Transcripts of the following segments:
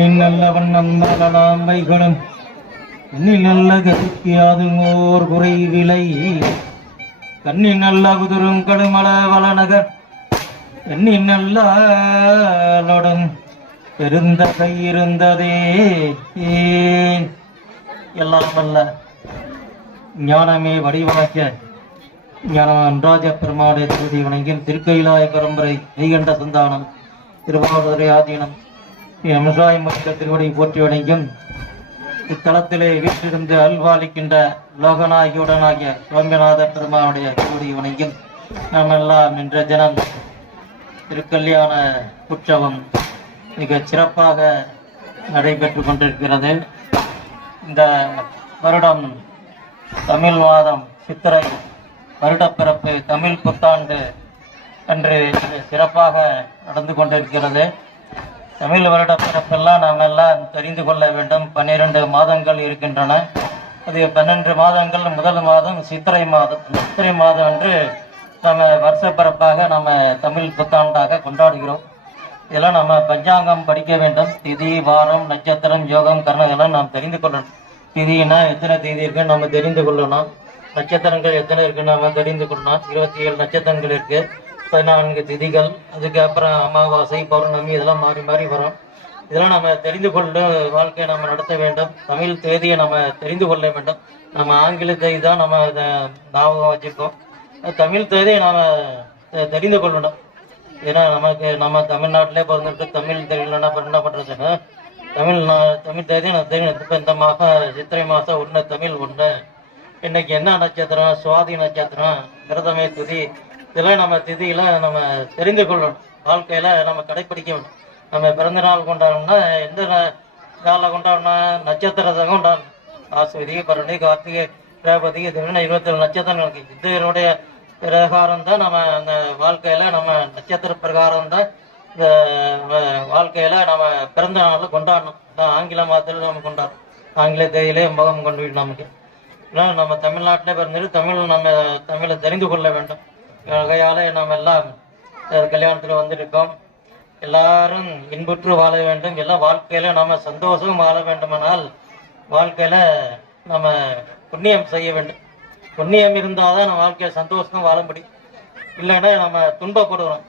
எண்ணின் நல்லவன் நம்பலாம் வைகளும் எண்ணில் நல்ல கதிக்காது ஓர் குறை விலை கண்ணின் நல்ல குதிரும் கடுமல வளநகர் எண்ணின் நல்லுடன் பெருந்த கையிருந்ததே. எல்லாம் அல்ல ஞானமே வடிவாக்கிய ஞானராஜ பெருமாடைய திருதி வணங்கியும் திருக்கையிலாய பரம்பரை மெய்கண்ட சந்தானம் திருவாவூரை ஆதீனம் அமசாய மற்ற திருவடி போற்றி வணங்கும் இத்தலத்திலே வீட்டிலிருந்து அல்வாளிக்கின்ற லோகநாயகியுடனாகிய சுவாமிநாத பெருமானுடைய திருவடி வணங்கும் நாம் எல்லாம் இன்ற தினம் திருக்கல்யாண உற்சவம் மிக சிறப்பாக நடைபெற்று கொண்டிருக்கிறது. இந்த வருடம் தமிழ் மாதம் சித்திரை வருடப்பிறப்பு தமிழ் புத்தாண்டு அன்று சிறப்பாக நடந்து கொண்டிருக்கிறது. தமிழ் வருடப்பிறப்பெல்லாம் நாம் எல்லாம் தெரிந்து கொள்ள வேண்டும். 12 மாதங்கள் இருக்கின்றன. அது 12 மாதங்கள் முதல் மாதம் சித்திரை மாதம். சித்திரை மாதம் அன்று நம்ம வருஷப்பிறப்பாக நம்ம தமிழ் புத்தாண்டாக கொண்டாடுகிறோம். இதெல்லாம் நம்ம பஞ்சாங்கம் படிக்க வேண்டும். திதி, வாரம், நட்சத்திரம், யோகம், கர்ணம் இதெல்லாம் நாம் தெரிந்து கொள்ளணும். திதினா எத்தனை திதி இருக்குன்னு நம்ம தெரிந்து கொள்ளணும். நட்சத்திரங்கள் எத்தனை இருக்குன்னு நம்ம தெரிந்து கொள்ளணும். 27 நட்சத்திரங்கள் இருக்கு, 14 திதிகள், அதுக்கப்புறம் அமாவாசை, பௌர்ணமி இதெல்லாம் மாறி மாறி வரும். இதெல்லாம் நம்ம தெரிந்து கொண்டு வாழ்க்கையை நம்ம நடத்த வேண்டும். தமிழ் தேதியை நம்ம தெரிந்து கொள்ள வேண்டும். நம்ம ஆங்கில தேதி தான் நம்ம ஞாபகம் வச்சுருக்கோம். தமிழ் தேதியை நாம் தெரிந்து கொள்ளணும். ஏன்னா நமக்கு நம்ம தமிழ்நாட்டிலே பிறந்துட்டு தமிழ் தெரியலன்னா என்ன பண்ணுறதுன்னா தமிழ் தேதி நான் தெரியும். இப்போ இந்த மாதம் சித்திரை மாதம் 1 தமிழ் 1 இன்னைக்கு என்ன நட்சத்திரம், சுவாதி நட்சத்திரம், விரதமே துதி இதெல்லாம் நம்ம திதியில நம்ம தெரிந்து கொள்ளணும். வாழ்க்கையில நம்ம கடைப்பிடிக்க வேண்டும். நம்ம பிறந்த நாள் கொண்டாடணும்னா எந்த நாளில் கொண்டாடணும்? நட்சத்திரத்தை கொண்டாடணும். ஆஸ்வதி, பரணி, கார்த்திகை, ரேவதி இதுன்னு 27 நட்சத்திரம் இருக்கு. இதனுடைய பிரகாரம் தான் நம்ம அந்த வாழ்க்கையில நம்ம நட்சத்திர பிரகாரம் தான் இந்த வாழ்க்கையில நம்ம பிறந்த நாள் கொண்டாடணும். ஆங்கில மாதத்தில் நம்ம கொண்டாடணும். ஆங்கில தேதியிலே முகம் கொண்டு நமக்கு நம்ம தமிழ்நாட்டிலே பிறந்துட்டு நம்ம தமிழை தெரிந்து கொள்ள வேண்டும். வகையால நாம் எல்லாம் கல்யாணத்தில் வந்திருக்கோம். எல்லாரும் இன்புற்று வாழ வேண்டும். எல்லாம் வாழ்க்கையில நம்ம சந்தோஷம் வாழ வேண்டுமானால் வாழ்க்கையில நம்ம புண்ணியம் செய்ய வேண்டும். புண்ணியம் இருந்தால் தான் நம்ம வாழ்க்கையில சந்தோஷம் வாழ முடியும். இல்லைன்னா நம்ம துன்பப்படுகிறோம்.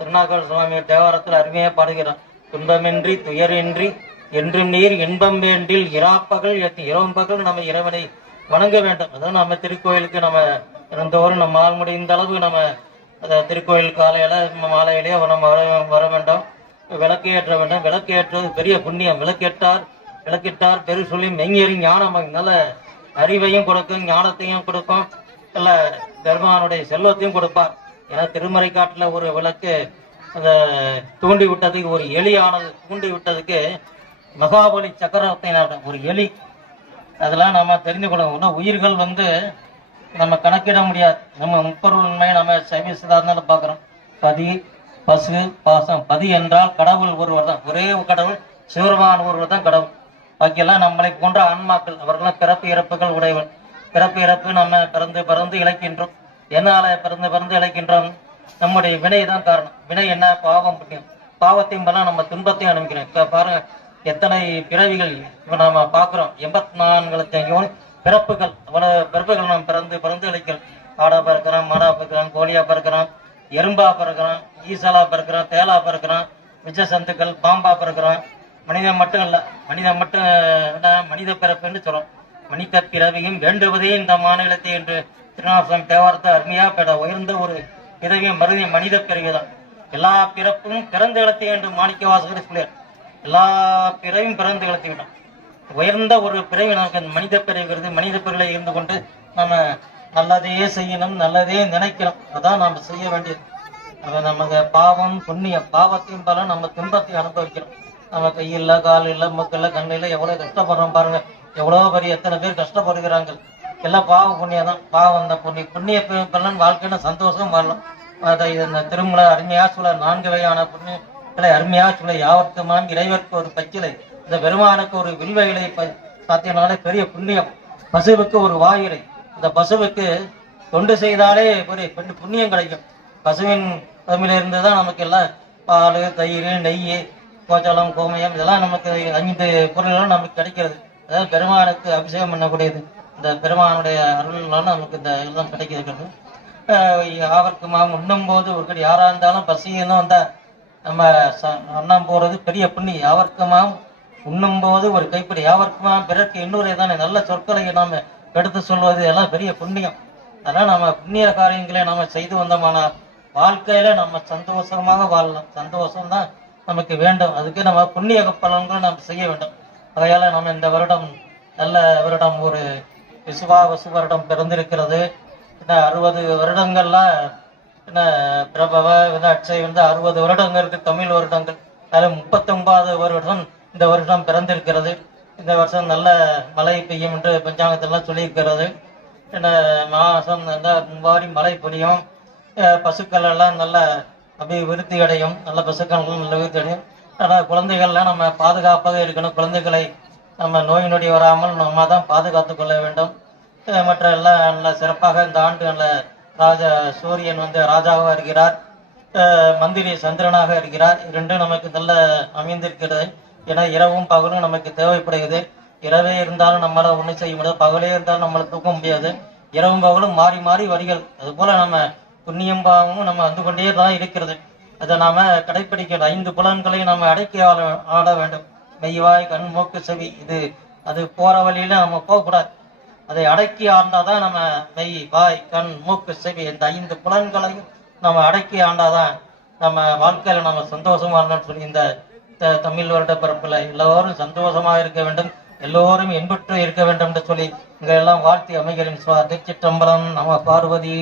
திருநாகர் சுவாமி தேவாரத்தில் அருமையாக பாடுகிறோம். துன்பமின்றி துயரின்றி என்றும் நீர் இன்பம் வேண்டில் இராப்பகல் இரம்பகல் நம்ம இறைவனை வணங்க வேண்டும். அதான் நம்ம திருக்கோயிலுக்கு நம்ம இருந்தவரும் நம்ம ஆள் முடிந்த அளவு நம்ம திருக்கோயில் காலையில மாலையிலேயே நம்ம வர வேண்டும். விளக்கு ஏற்ற வேண்டும். விளக்கு ஏற்றுவது பெரிய புண்ணியம். விளக்கிட்டார் பெரு சொல்லி மெய்ஞறி ஞானம் நல்ல அறிவையும் கொடுக்கும், ஞானத்தையும் கொடுக்கும், நல்ல பெருமானுடைய செல்வத்தையும் கொடுப்பார். ஏன்னா திருமறை காட்டுல ஒரு விளக்கு அந்த தூண்டி விட்டதுக்கு ஒரு எலியானது தூண்டி விட்டதுக்கு மகாபலி சக்கரவர்த்தி ஒரு எலி. அதெல்லாம் நம்ம தெரிந்து கொள்ளணும். உயிர்கள் நம்ம கணக்கிட முடியாது. நம்ம முப்பொருள் உண்மையை நம்ம சைவ சித்தாந்தம் பார்க்குறோம். பதி, பசு, பாசம். பதி என்றால் கடவுள் ஒருவர் தான். ஒரே கடவுள் சிவருமான் ஒருவர் தான் கடவுள். பாக்கியெல்லாம் நம்மளை போன்ற ஆன்மாக்கள். அவர்களாம் பிறப்பு இறப்புகள் உடையவர். பிறப்பு இறப்பு நம்ம பிறந்து இழைக்கின்றோம். என்னால பிறந்து இழைக்கின்றோம்? நம்முடைய வினை தான் காரணம். வினை என்ன? பாவம், புண்ணியம். பாவத்தையும் பண்ணலாம் நம்ம துன்பத்தையும் அனுப்பிக்கிறோம். இப்ப பாருங்க எத்தனை பிறவிகள் இப்ப நாம பாக்குறோம். 84 பிறப்புகள். அவ்வளவு பிறப்புகள் நாம் பிறந்து இழைக்கிறோம். ஆடா பிறக்கிறான், மாடா பிறக்கிறான், கோழியா பிறக்கிறான், எறும்பா பிறக்கிறான், ஈசலா பிறக்கிறான், தேலா பிறக்கிறான், விஷசந்துக்கள், பாம்பா பிறக்கிறான். மனிதன் மட்டும் இல்ல, மனிதன் மட்டும் மனித பிறப்புன்னு சொல்றோம். மனித பிறவியும் வேண்டுவதே இந்த மாநிலத்தை என்று திருநாசம் தேவாரத்தை அருமையா உயர்ந்த ஒரு பிறவியும் மனித பிறவிதான். எல்லா பிறப்பும் பிறந்த இழத்தை என்று மாணிக்க வாசகர் சொல்லியார். எல்லா பிறவையும் பிறந்து இழத்தி விட்டோம். உயர்ந்த ஒரு பிறவி நமக்கு மனித பிறவிகிறது. மனித பிறவில இருந்து கொண்டு நம்ம நல்லதே செய்யணும், நல்லதே நினைக்கணும். அதான் நாம செய்ய வேண்டியது. நமக்கு பாவம் புண்ணியம். பாவத்தையும் பல நம்ம துன்பத்தையும் அனுபவிக்கிறோம். நம்ம கையில் கால் இல்லை, மூக்கில், கண்ணில் எவ்வளவு கஷ்டப்படுறோம் பாருங்க. எவ்வளவு பெரிய எத்தனை பேர் கஷ்டப்படுகிறாங்க. எல்லாம் பாவ புண்ணியம் தான். பாவம் தான் புண்ணிய பலன் வாழ்க்கைன்னு சந்தோஷம் வாழலாம். இந்த திருமலை அருமையா சொல்ல 4 வகையான புண்ணியங்களை அருமையா சொல்ல யாவர்க்குமாம் இறைவருக்கு ஒரு பச்சிலை, இந்த பெருமானுக்கு ஒரு வில்வ இலை சாத்தியனாலே பெரிய புண்ணியம். பசுவுக்கு ஒரு வாயிலை. இந்த பசுவுக்கு தொண்டு செய்தாலே ஒரு புண்ணியம் கிடைக்கும். பசுவின் இருந்து தான் நமக்கு எல்லாம் பால், தயிர், நெய் கோச்சலம் கோமயம் இதெல்லாம் நமக்கு 5 பொருள்களும் நமக்கு கிடைக்கிறது. அதாவது பெருமானுக்கு அபிஷேகம் பண்ணக்கூடியது. இந்த பெருமானுடைய அருள்னால நமக்கு இந்த இதெல்லாம் கிடைக்கிறது. அவருக்கு உண்ணும் போது ஒரு யாரா இருந்தாலும் பசின்னு வந்தா நம்ம அன்னம் போறது பெரிய புண்ணியம். யாவர்க்குமாம் உண்ணும் போது ஒரு கைப்பிடி, யாவர்க்குமாம் பிறருக்கு இன்னொரு தானே நல்ல சொற்களை நாம எடுத்து சொல்வது எல்லாம் பெரிய புண்ணியம். அதெல்லாம் நம்ம புண்ணிய காரியங்களை நாம செய்து வந்தோமான வாழ்க்கையில நம்ம சந்தோஷமாக வாழலாம். சந்தோஷம் தான் நமக்கு வேண்டும். அதுக்கு நம்ம புண்ணிய பலன்களை நம்ம செய்ய வேண்டும். அதையால நம்ம இந்த வருடம் நல்ல வருடம், ஒரு விசுவாவசு வருடம் பிறந்திருக்கிறது. 60 வருடங்கள்லாம் பிரபவ அட்சை 60 வருடங்கள் இருக்கு, தமிழ் வருடங்கள். அதில் 39வது வருடம் இந்த வருடம் பிறந்திருக்கிறது. இந்த வருஷம் நல்ல மழை பெய்யும் என்று பஞ்சாங்கத்தெல்லாம் சொல்லியிருக்கிறது. மாசம் வாரி மழை பொழியும், பசுக்கள் எல்லாம் நல்ல அபிவிருத்தி அடையும், நல்ல பசுக்கள் நல்ல விருத்தி அடையும். ஆனால் குழந்தைகள்லாம் நம்ம பாதுகாப்பாக இருக்கணும். குழந்தைகளை நம்ம நோய் நொடி வராமல் நம்ம தான் பாதுகாத்து கொள்ள வேண்டும். மற்ற எல்லாம் நல்ல சிறப்பாக இந்த ஆண்டு நல்ல சூரியன் ராஜாவாக இருக்கிறார், மந்திரி சந்திரனாக இருக்கிறார். இரண்டும் நமக்கு நல்ல அமைந்திருக்கிறது. ஏன்னா இரவும் பகலும் நமக்கு தேவைப்படுகிறது. இரவே இருந்தாலும் நம்மளால ஒன்றும் செய்ய முடியாது, பகலே இருந்தாலும் நம்மளை தூக்க முடியாது. இரவும் பகலும் மாறி மாறி வருகிறது. அது போல நம்ம புண்ணியம் பாவமும் நம்ம வந்து கொண்டே தான் இருக்கிறது. அதை நாம கடைப்பிடிக்கணும். 5 புலன்களையும் நம்ம அடக்கி ஆட வேண்டும். மெய்வாய் கண் மூக்கு செவி, இது அது போற வழியில நம்ம போகக்கூடாது. அதை அடக்கி ஆண்டாதான் நம்ம மெய் வாய் கண் மூக்கு செவி இந்த 5 புலன்களையும் நம்ம அடக்கி ஆண்டாதான் நம்ம வாழ்க்கையில நம்ம சந்தோஷமா இருக்கணும்னு சொல்லி இந்த தமிழ் வருட பிறப்புல எல்லோரும் சந்தோஷமா இருக்க வேண்டும், எல்லோரும் இன்புற்று இருக்க வேண்டும் என்று சொல்லி இங்க எல்லாம் வாழ்த்தி அமைகிறேன். திருச்சிற்றம்பலம். நம பார்வதி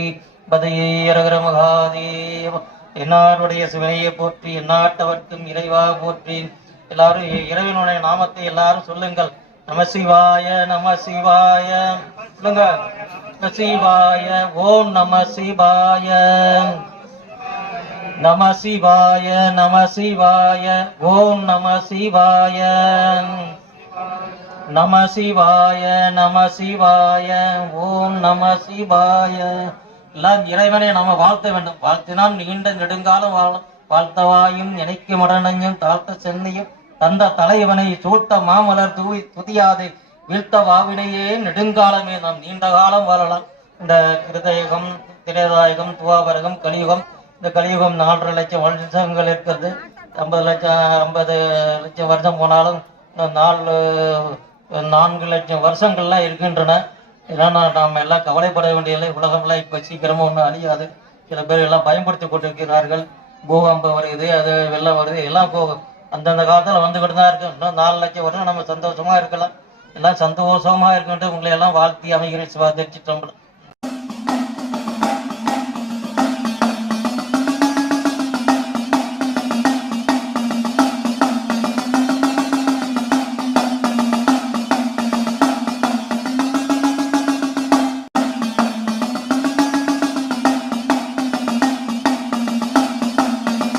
பதையே அரகர மகாதேவ. என்னாருடைய சிவனையை போற்றி, எந்நாட்டவர்க்கும் இறைவா போற்றி. எல்லாரும் இறைவனுடைய நாமத்தை எல்லாரும் சொல்லுங்கள். நம சிவாய நம சிவாய சொல்லுங்க. நம சிவாய. ஓம் நம சிவாய. நம சிவாய நம சிவாய. ஓம் நம சிவாய. நம சிவாய நம சிவாய. ஓம் நம சிவாய. எல்லாம் இறைவனை நாம வாழ்த்த வேண்டும். வாழ்த்தினால் நீண்ட நெடுங்காலம் வாழும். வாழ்த்தவாயும் நினைக்க மடனையும் தாழ்த்த சென்னையும் தந்த தலைவனை சூட்ட மாமலர் தூவி துதியாதை வீழ்த்த வாவினையே நெடுங்காலமே நாம் நீண்ட காலம் வாழலாம். இந்த கிருதயுகம், திரேதாயுகம், துவாபரகம், கலியுகம். இந்த கலியுகம் 4.5 லட்சம் வருஷங்கள் இருக்கிறது. 50 லட்சம் வருஷம் போனாலும் 4 லட்சம் வருஷங்கள்லாம் இருக்கின்றன. ஏன்னா நாம் எல்லாம் கவலைப்பட வேண்டிய உலகம்லாம் இப்போ சீக்கிரமா ஒன்றும் அழியாது. சில பேர் எல்லாம் பயன்படுத்தி கொண்டிருக்கிறார்கள். பூகம்பம் வருது, அது வெள்ளம் வருது, எல்லாம் போகும். அந்தந்த காலத்தில் வந்துகிட்டு தான் இருக்கு. இன்னும் 4 லட்சம் வருஷம் நம்ம சந்தோஷமா இருக்கலாம். எல்லாம் சந்தோஷமா இருக்குன்ட்டு உங்களை எல்லாம் வாழ்த்தி அமைகிறேன். சிவா திருச்சிற்றம்பலம்.